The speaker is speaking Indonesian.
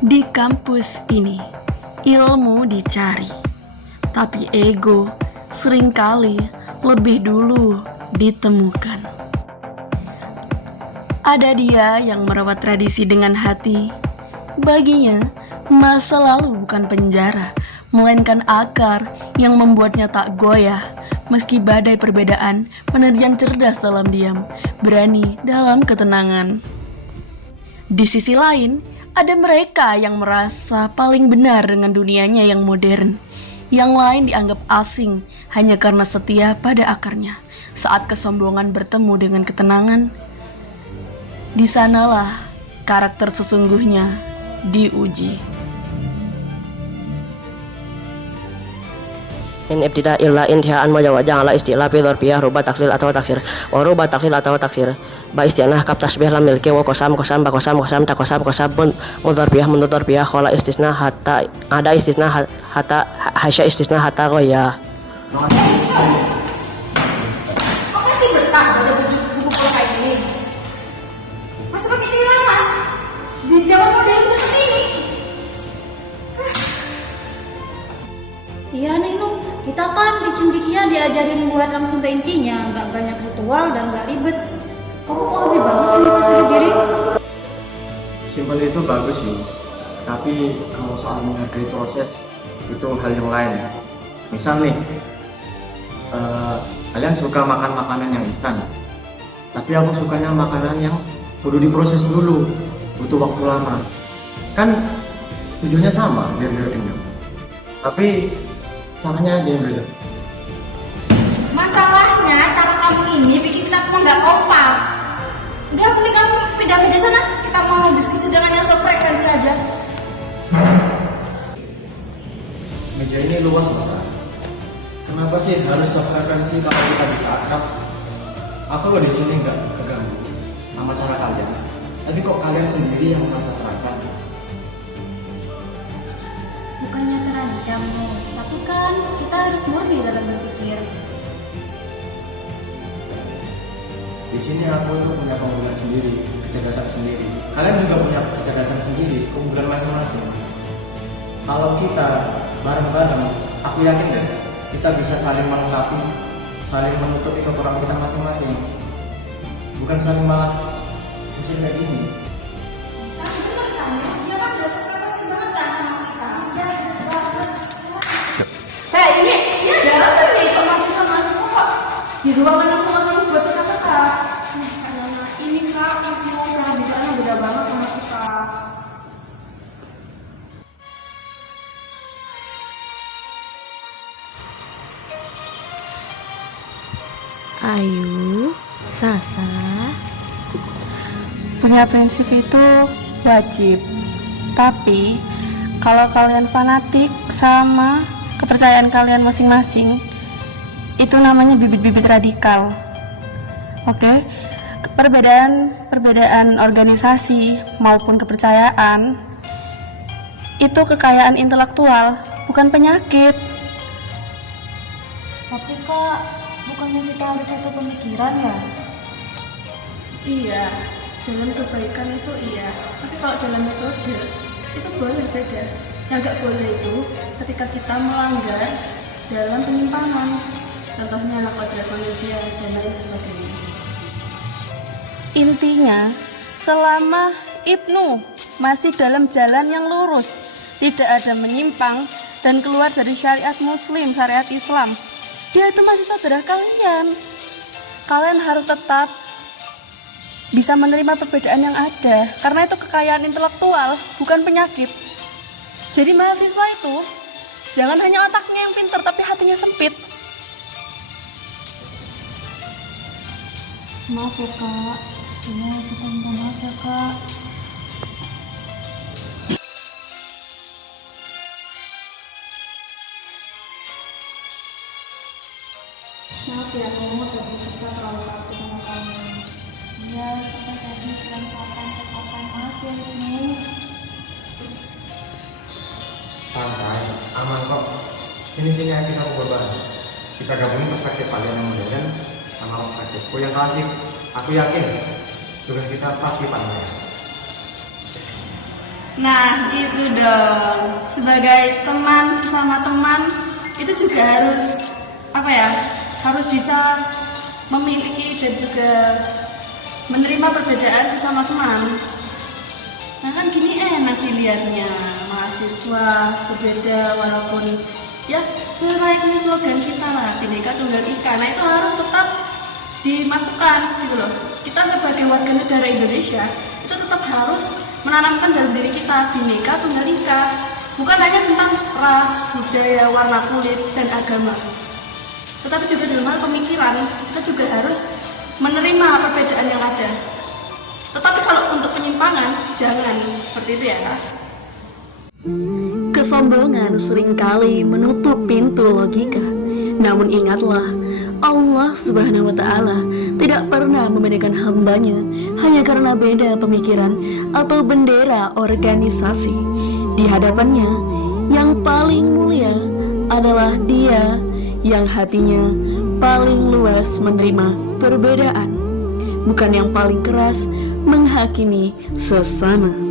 Di kampus ini, ilmu dicari, tapi ego seringkali lebih dulu ditemukan. Ada dia yang merawat tradisi dengan hati. Baginya, masa lalu bukan penjara, melainkan akar yang membuatnya tak goyah. Meski badai perbedaan, menerjang cerdas dalam diam, berani dalam ketenangan. Di sisi lain, ada mereka yang merasa paling benar dengan dunianya yang modern. Yang lain dianggap asing hanya karena setia pada akarnya. Saat kesombongan bertemu dengan ketenangan, di sanalah karakter sesungguhnya diuji. Min ibtida illa intihaan majawajang ala istilah fi dzarfiyah ruba taklil atau taksir wa ruba taklil atau taksir ba istianah kap tasbih lam milki wa qasam takosam pun mudharfiyah khala istisna hatta ada istisna hatta hasya istisna hatta goya. Kok masih betah baca buku kayak gini? Masa pakai tilangan? Di zaman modern seperti ini? Iya nih Nung, kita kan di Cintikia diajarin buat langsung ke intinya, nggak banyak ritual dan nggak ribet. Kamu kok hobi banget sih mempersulit diri? Simpel itu bagus sih, tapi kalau soal menghargai proses itu hal yang lain. Misal nih, kalian suka makan makanan yang instan, tapi aku sukanya makanan yang kudu diproses dulu, butuh waktu lama. Kan tujuannya sama, biar kenyang. Tapi caranya aja yang beda. Masalahnya cara kamu ini bikin kita semua nggak kompak. Udah mending kamu pindah meja sana. Kita mau diskusi dengan yang sefrekuensi aja. Meja ini luas besar. Kenapa sih harus sefrekuensi kalau kita bisa akrab? Aku loh di sini nggak keganggu sama cara kalian. Tapi kok kalian sendiri yang merasa terancam? Bukannya terancam Nung, tapi kan kita harus murni dalam berpikir. Di sini aku tuh punya keunggulan sendiri, kecerdasan sendiri. Kalian juga punya kecerdasan sendiri, keunggulan masing-masing. Kalau kita bareng-bareng, aku yakin deh, kita bisa saling melengkapi, saling menutupi kekurangan kita masing-masing. Bukan saling malah musim kayak gini. Tapi pertanyaan dia kan udah sefrekuensi banget kan sama kita. Hei, ini ada apa nih? Kok mahasiswa kok di ruangan yang sama-sama buat cerita-cerita? Karena ini Kak, Ibu cara bicaranya beda banget sama kita. Ayu, Sasa, Punya prinsip itu wajib. Tapi kalau kalian fanatik sama kepercayaan kalian masing-masing, itu namanya bibit-bibit radikal. Oke? Perbedaan organisasi maupun kepercayaan itu kekayaan intelektual, bukan penyakit. Tapi Kak, bukannya kita harus satu pemikiran ya? Iya, dalam kebaikan itu iya. Tapi kalau dalam metode itu boleh beda. Yang nggak boleh itu ketika kita melanggar dalam penyimpangan. Contohnya kodrat manusia dan lain sebagainya. Intinya, selama Ibnu masih dalam jalan yang lurus, tidak ada menyimpang dan keluar dari syariat Muslim, syariat Islam, dia itu masih saudara kalian. Kalian harus tetap bisa menerima perbedaan yang ada, karena itu kekayaan intelektual, bukan penyakit. Jadi mahasiswa itu jangan hanya otaknya yang pintar, tapi hatinya sempit. Maaf ya Kak, iya kita minta maaf ya Kak. Maaf ya kamu tadi kita terlalu rapi sama kamu. Iya, kita tadi kurang sopan. Maaf ya Ibnu. Santai, aman kok. Sini-sini aja kita ngobrol bareng. Kita gabungin perspektif kalian yang modern sama perspektifku yang klasik. Aku yakin tugas kita pasti panjang. Nah, gitu dong. Sebagai teman, sesama teman, itu juga harus harus bisa memiliki dan juga menerima perbedaan sesama teman. Nah kan gini enak dilihatnya, mahasiswa berbeda walaupun ya selayaknya slogan kita lah, Bhinneka Tunggal Ika. Nah itu harus tetap dimasukkan gitu loh. Kita sebagai warga negara Indonesia itu tetap harus menanamkan dalam diri kita Bhinneka Tunggal Ika. Bukan hanya tentang ras, budaya, warna kulit, dan agama, tetapi juga dalam hal pemikiran kita juga harus menerima perbedaan yang ada. Tetapi kalau untuk penyimpangan jangan seperti itu ya. Kesombongan seringkali menutup pintu logika. Namun ingatlah, Allah Subhanahu wa Ta'ala tidak pernah membedakan hambanya hanya karena beda pemikiran atau bendera organisasi. Di hadapannya, yang paling mulia adalah Dia yang hatinya paling luas menerima perbedaan, bukan yang paling keras menghakimi sesama.